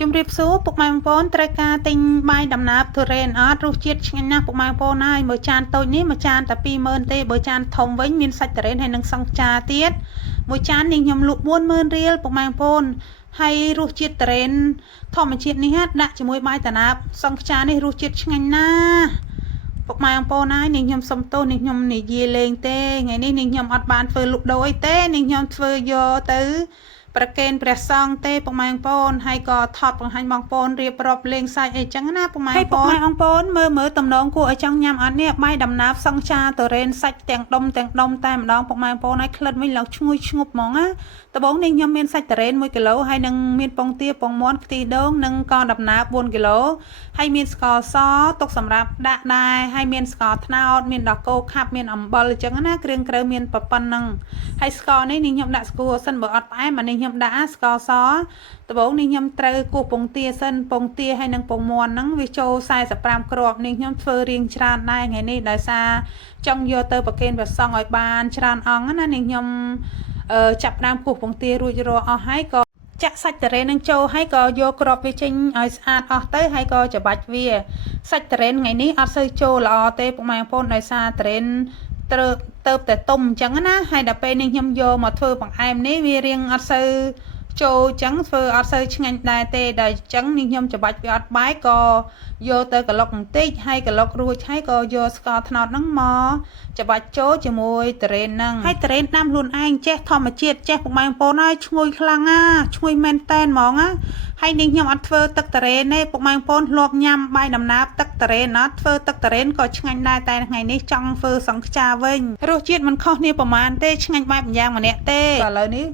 ជំរាបសួរពុកម៉ែបងប្អូនត្រូវការទិញបាយដំណើបទុរេនអត់រសជាតិឆ្ងាញ់ណាស់ពុកម៉ែបងប្អូនហើយមួយចានតូចនេះមួយចានតែ20000ទេបើចានធំវិញមានសាច់ទុរេនហើយនិងសង់ខ្យាទៀតមួយចាននេះខ្ញុំលក់40000រៀលពុកម៉ែបងប្អូនហើយរសជាតិទុរេនធម្មជាតិនេះដាក់ជាមួយបាយដំណើបសង់ខ្យានេះរសជាតិឆ្ងាញ់ណាស់ពុកម៉ែបងប្អូនហើយនេះខ្ញុំសុំទោសនេះខ្ញុំនិយាយលេងទេថ្ងៃនេះខ្ញុំអត់បានធ្វើលក់ដូរអីទេនេះខ្ញុំធ្វើយកទៅប្រកេនព្រះសង្ឃទេពុកម៉ែបងប្អូនហើយក៏ថតបង្ហាញបងប្អូនរៀបរាប់លេងសាច់អីចឹងណាពុកម៉ែបងប្អូនមើលតំណងគួរឲ្យចង់ញ៉ាំអត់នេះបាយដំណើបសង់ខ្យាទុរេនសាច់ទាំងដុំតែម្ដងពុកម៉ែបងប្អូនហើយក្លិនវិញឡើងឈ្ងុយឈ្ងប់ហ្មងណាដំបូងនេះខ្ញុំមានសាច់ទុរេន1គីឡូហើយនឹងមានពងទាពងមាន់ខ្ទិះដូងនិងក៏ដំណើប4គីឡូហើយមានស្ករសទុកសម្រាប់ដាក់ដែរហើយមានស្ករត្នោតមានដកគោខាប់មានអំបិលអញ្ចឹងណាគ្រឿងក្រៅមានប៉ុណ្ណឹងហើយស្ករនេះខ្ញុំដាក់ស្គួរសិនបើអត់ផ្អែមអានេះខ្ញុំដាក់ស្ករសដំបូងនេះខ្ញុំត្រូវគោះពងទាសិនពងទាហើយនឹងពងមាន់ហ្នឹងវាចូល45គ្រាប់នេះខ្ញុំធ្វើរៀងច្រើនដែរថ្ងៃនេះដោយសារចង់យកទៅប្រគេនព្រះសង្ឃឲ្យបានច្រើនអង្គណានេះខ្ញុំចាប់ដើមគោះពងទារួចរាល់អស់ហើយក៏ចាក់សាច់ទុរេននឹងចូលហើយក៏យកគ្រាប់វាចេញឲ្យស្អាតអស់ទៅហើយក៏ច្របាច់វាសាច់ទុរេនថ្ងៃនេះអត់សូវចូលល្អទេពុកម៉ែបងប្អូនដោយសារទុរេនត្រូវទៅតែទុំអញ្ចឹងណាហើយដល់ពេលនេះខ្ញុំយកមកធ្វើបង្អែមនេះវារៀងអត់សូវចូលអញ្ចឹងធ្វើអត់សូវឆ្ងាញ់ដែរទេដល់អញ្ចឹងនេះខ្ញុំច្របាច់វាអត់បែកក៏យកទៅក្លុកបន្តិចហើយក្លុករួចហើយក៏យកស្ករត្នោតហ្នឹងមកច្របាច់ចូលជាមួយទុរេនហ្នឹងហើយទុរេនដាំខ្លួនឯងចេះធម្មជាតិចេះពុកម៉ែបងប្អូនហើយឈ្ងុយខ្លាំងណាឈ្ងុយមែនតែនហ្មងណាហើយនេះខ្ញុំអត់ធ្វើទឹកទុរេនទេពុកម៉ែបងប្អូនធ្លាប់ញ៉ាំបាយដំណើបទឹកទុរេនអត់ធ្វើទឹកទុរេនក៏ឆ្ងាញ់ដែរតែថ្ងៃនេះចង់ធ្វើសង្ខ្យាវិញរសជាតិមិនខុសគ្នាប្រហែលទេឆ្ងាញ់បែបម្យ៉ាងម្នាក់ទេឥឡូវនេះ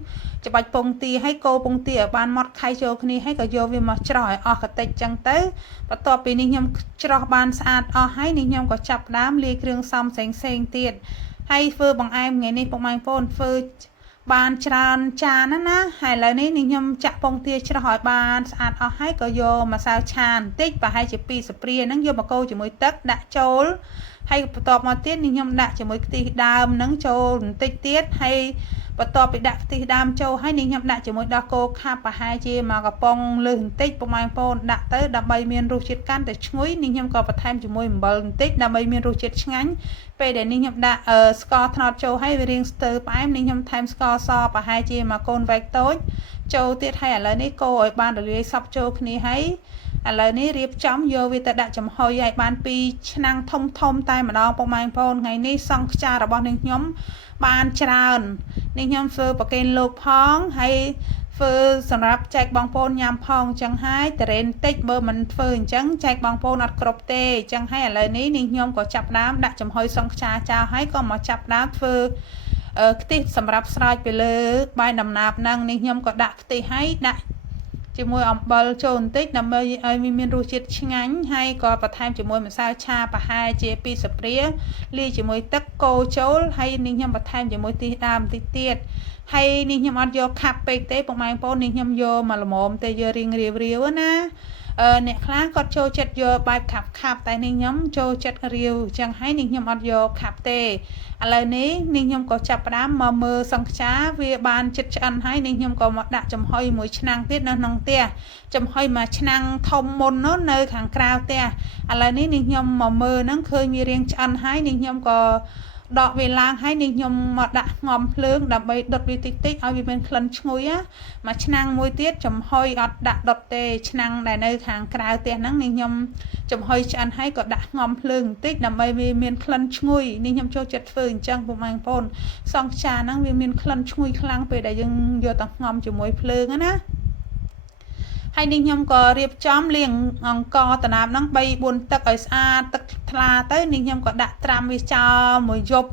ច្របាច់ពងទាហើយកូរពងទាឲ្យបានម៉ត់ខៃចូលគ្នាហើយក៏យកវាមកច្រោះឲ្យអស់កតិចចឹងទៅបន្ទាប់ពីនេះខ្ញុំច្រោះបានស្អាតអស់ហើយនេះខ្ញុំក៏ចាប់ផ្ដើមលាយគ្រឿងផ្សំផ្សេងទៀតហើយធ្វើបង្អែមថ្ងៃនេះពុកម៉ែបងប្អូនធ្វើបានច្រើនចានណាហើយឥឡូវនេះខ្ញុំចាក់ពងទាច្រោះឲ្យបានស្អាតអស់ហើយក៏យកម្សៅឆាបន្តិចប្រហែលជា2ស្ព្រាហ្នឹងយកមកកូរជាមួយទឹកដាក់ចូលហើយបន្ទាប់មកទៀតនេះខ្ញុំដាក់ជាមួយខ្ទិះដើមហ្នឹងចូលបន្តិចទៀតហើយបន្ទាប់ពីដាក់ខ្ទិះដើមចូលហើយនេះខ្ញុំដាក់ជាមួយដោះគោខាប់ប្រហែលជាមួយកំប៉ុងលើសបន្តិចពុកម៉ែបងប្អូនដាក់ទៅដើម្បីមានរសជាតិកាន់តែឈ្ងុយនេះខ្ញុំក៏បន្ថែមជាមួយអំបិលបន្តិចដើម្បីមានរសជាតិឆ្ងាញ់ពេលដែលនេះខ្ញុំដាក់ស្ករត្នោតចូលហើយវារៀងស្ទើរផ្អែមនេះខ្ញុំថែមស្ករសប្រហែលជាមួយកូនវែកតូចចូលទៀតហើយឥឡូវនេះកូរឲ្យបានរលាយសព្វចូលគ្នាហើយឥឡូវនេះរៀបចំយកវាទៅដាក់ចំហុយឲ្យបាន2ឆ្នាំងធំតែម្ដងពុកម៉ែបងប្អូនថ្ងៃនេះសង្ខ្យារបស់នឹងខ្ញុំបានច្រើននេះខ្ញុំធ្វើប្រកេនលោកផងហើយធ្វើសម្រាប់ចែកបងប្អូនញ៉ាំផងអញ្ចឹងហើយទុរេនតិចបើមិនធ្វើអញ្ចឹងចែកបងប្អូនអត់គ្រប់ទេអញ្ចឹងហើយឥឡូវនេះខ្ញុំក៏ចាប់ដើមដាក់ចំហុយសង្ខ្យាចោលហើយក៏មកចាប់ដើមធ្វើខ្ទិះសម្រាប់ស្រោចទៅលើបាយដំណើបហ្នឹងនេះខ្ញុំក៏ដាក់ខ្ទិះហើយដាក់ជាមួយអំបិលចូលបន្តិចដើម្បីឲ្យវាមានរសជាតិឆ្ងាញ់ហើយក៏បន្ថែមជាមួយម្សៅឆាប្រហែលជា2ស្ព្រាលាយជាមួយទឹកកូរចូលហើយនេះខ្ញុំបន្ថែមជាមួយខ្ទិះដើមបន្តិចទៀតហើយនេះខ្ញុំអត់យកខាប់ពេកទេពុកម៉ែបងប្អូននេះខ្ញុំយកមកល្មមទេយករៀងរាវណាអ្នកខ្លះគាត់ចូលចិត្តយកបែបខាប់តែនេះខ្ញុំចូលចិត្តរាវអញ្ចឹងហើយនេះខ្ញុំអត់យកខាប់ទេឥឡូវនេះខ្ញុំក៏ចាប់ផ្ដើមមកមើលសង្ខ្យាវាបានជិតឆ្អិនហើយនេះខ្ញុំក៏មកដាក់ចំហុយមួយឆ្នាំងទៀតនៅក្នុងផ្ទះចំហុយមួយឆ្នាំងធំមុននោះនៅខាងក្រៅផ្ទះឥឡូវនេះខ្ញុំមកមើលហ្នឹងឃើញវារៀងឆ្អិនហើយនេះខ្ញុំក៏ដកវាឡើងហើយនេះខ្ញុំមកដាក់ងំភ្លើងដើម្បីដុតវាតិចតិចឲ្យវាមានក្លិនឈ្ងុយមួយឆ្នាំងមួយទៀតចំហុយអត់ដាក់ដុតទេឆ្នាំងដែលនៅខាងក្រៅផ្ទះហ្នឹងនេះខ្ញុំចំហុយឆ្អិនហើយក៏ដាក់ងំភ្លើងបន្តិចដើម្បីវាមានក្លិនឈ្ងុយនេះខ្ញុំចូលចិត្តធ្វើអញ្ចឹងពុកម៉ែបងប្អូនសង្ខ្យាហ្នឹងវាមានក្លិនឈ្ងុយខ្លាំងពេលដែលយើងយកទៅងំជាមួយភ្លើងណាហើយនេះខ្ញុំក៏រៀបចំលាងអង្ករត្នោតហ្នឹង3-4ទឹកឲ្យស្អាតទឹកថ្លាទៅនេះខ្ញុំក៏ដាក់ត្រាំវាចោលមួយយប់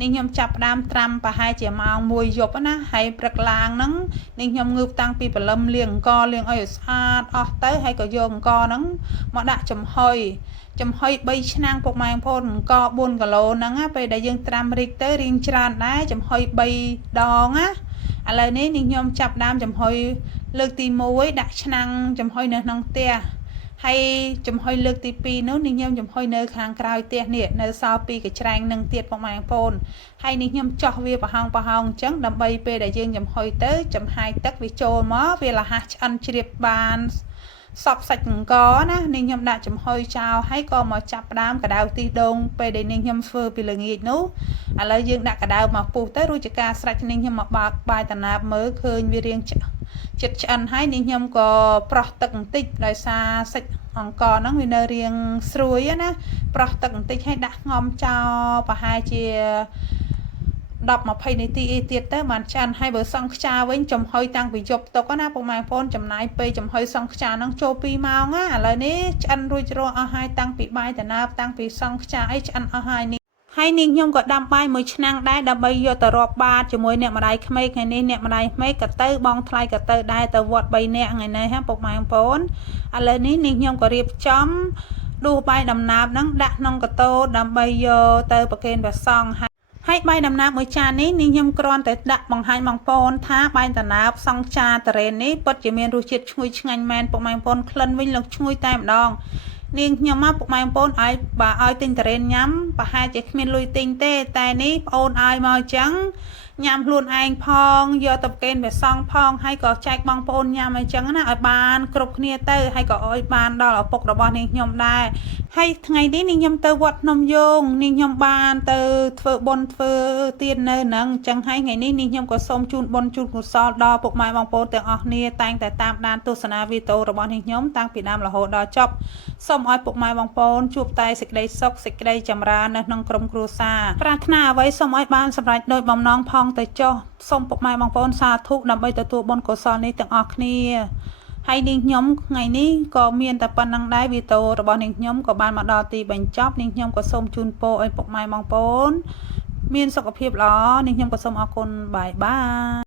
នេះខ្ញុំចាប់ផ្ដើមត្រាំប្រហែលជាម៉ោង1យប់ណាហើយព្រឹកឡើងហ្នឹងនេះខ្ញុំងើបតាំងពីព្រលឹមលាងអង្ករលាងឲ្យស្អាតអស់ទៅហើយក៏យកអង្ករហ្នឹងមកដាក់ចំហុយ3ឆ្នាំងពុកម៉ែបងប្អូនអង្ករ4គីឡូហ្នឹងពេលដែលយើងត្រាំរីកទៅរៀងច្រើនដែរចំហុយ3ដងណាឥឡូវនេះខ្ញុំចាប់ដើមចំហុយលើកទី1ដាក់ឆ្នាំងចំហុយនៅក្នុងផ្ទះ ហើយចំហុយលើកទី2នោះនេះខ្ញុំចំហុយនៅខាងក្រោយផ្ទះនេះនៅសល់2កញ្ច្រែងនឹងទៀតពុកម៉ែបងប្អូនហើយនេះខ្ញុំចោះវាប្រហោងអញ្ចឹងដើម្បីពេលដែលយើងចំហុយទៅចំហាយទឹកវាចូលមកវាលះឆ្អិនជ្រាបបានសពសាច់កង្កណានេះខ្ញុំដាក់ចំហុយចោលហើយក៏មកចាប់ផ្ដើមកដៅទីដូងពេលដែលនេះខ្ញុំធ្វើពីល្ងាចនោះឥឡូវយើងដាក់កដៅមកពុះទៅរួចជាការស្រេចនេះខ្ញុំមកបើកបាយតាណាបមើលឃើញវារៀងចិត្តឆ្អិនហើយនេះខ្ញុំក៏ប្រោះទឹកបន្តិចដោយសារសាច់អង្ករហ្នឹងវានៅរៀងស្រួយណាប្រោះទឹកបន្តិចហើយដាក់ងំចោលប្រហែលជា10-20នាទីអីទៀតទៅបានឆ្អិនហើយបើសង់ខ្យាវិញចំហុយតាំងពីយប់ទុកណាពុកម៉ែបងប្អូនចំណាយពេលចំហុយសង់ខ្យាហ្នឹងចូល2ម៉ោងណាឥឡូវនេះឆ្អិនរួចរាល់អស់ហើយតាំងពីបាយតាណាបតាំងពីសង់ខ្យាអីឆ្អិនអស់ហើយនេះហើយនាងខ្ញុំក៏ដាំបាយមួយឆ្នាំងដែរដើម្បីយកទៅរាប់បាតជាមួយអ្នកម្ដាយក្មេកថ្ងៃនេះអ្នកម្ដាយក្មេកក៏ទៅបងថ្លៃក៏ទៅដែរទៅវត្ត3នាក់ថ្ងៃនេះហ่าពុកម៉ែបងប្អូនឥឡូវនេះនាងខ្ញុំក៏រៀបចំដួសបាយដំណើបហ្នឹងដាក់ក្នុងកតោដើម្បីយកទៅប្រគេនព្រះសង្ឃហើយបាយដំណើបមួយចាននេះនាងខ្ញុំគ្រាន់តែដាក់បង្ហាញបងប្អូនថាបាយដំណើបសង់ខ្យាតរ៉េននេះពិតជាមានរសជាតិឈ្ងុយឆ្ងាញ់មែនពុកម៉ែបងប្អូនក្លិនវិញលោកឈ្ងុយតែម្ដងនាងខ្ញុំមកពុកម៉ែបងប្អូនឲ្យបើឲ្យទិញតរ៉េនញ៉ាំប្រហែលជាគ្មានលុយទិញទេតែនេះប្អូនឲ្យមកអញ្ចឹងញ៉ាំខ្លួនឯងផងយកទៅប្រគេនព្រះសង្ឃផងហើយក៏ចែកបងប្អូនញ៉ាំអញ្ចឹងណាឲ្យបានគ្រប់គ្នាទៅហើយក៏ឲ្យបានដល់ឪពុករបស់នាងខ្ញុំដែរហើយថ្ងៃនេះនាងខ្ញុំទៅវត្តភ្នំយោងនាងខ្ញុំបានទៅធ្វើបុណ្យធ្វើទាននៅហ្នឹងអញ្ចឹងហើយថ្ងៃនេះនាងខ្ញុំក៏សូមជូនបុណ្យជូនកុសលដល់ពុកម៉ែបងប្អូនទាំងអស់គ្នាតែងតែតាមដានទស្សនាវីដេអូរបស់នាងខ្ញុំតាំងពីដើមរហូតដល់ចប់សូមឲ្យពុកម៉ែបងប្អូនជួបតែសេចក្តីសុខសេចក្តីចម្រើននៅក្នុងក្រុមគ្រួសារប្រាថ្នាអ្វីសូមឲ្យបានសម្រេចដោយបំណងផងទៅចុះសូមពុកម៉ែបងប្អូនសាធុដើម្បីទទួលបុណ្យកុសលនេះទាំងអស់គ្នាហើយនាងខ្ញុំថ្ងៃនេះក៏មានតែប៉ុណ្្នឹងដែរវីដេអូរបស់នាងខ្ញុំក៏បានមកដល់ទីបញ្ចប់នាងខ្ញុំក៏សូមជូនពរឲ្យពុកម៉ែបងប្អូនមានសុខភាពល្អនាងខ្ញុំក៏សូមអរគុណបាយបាយ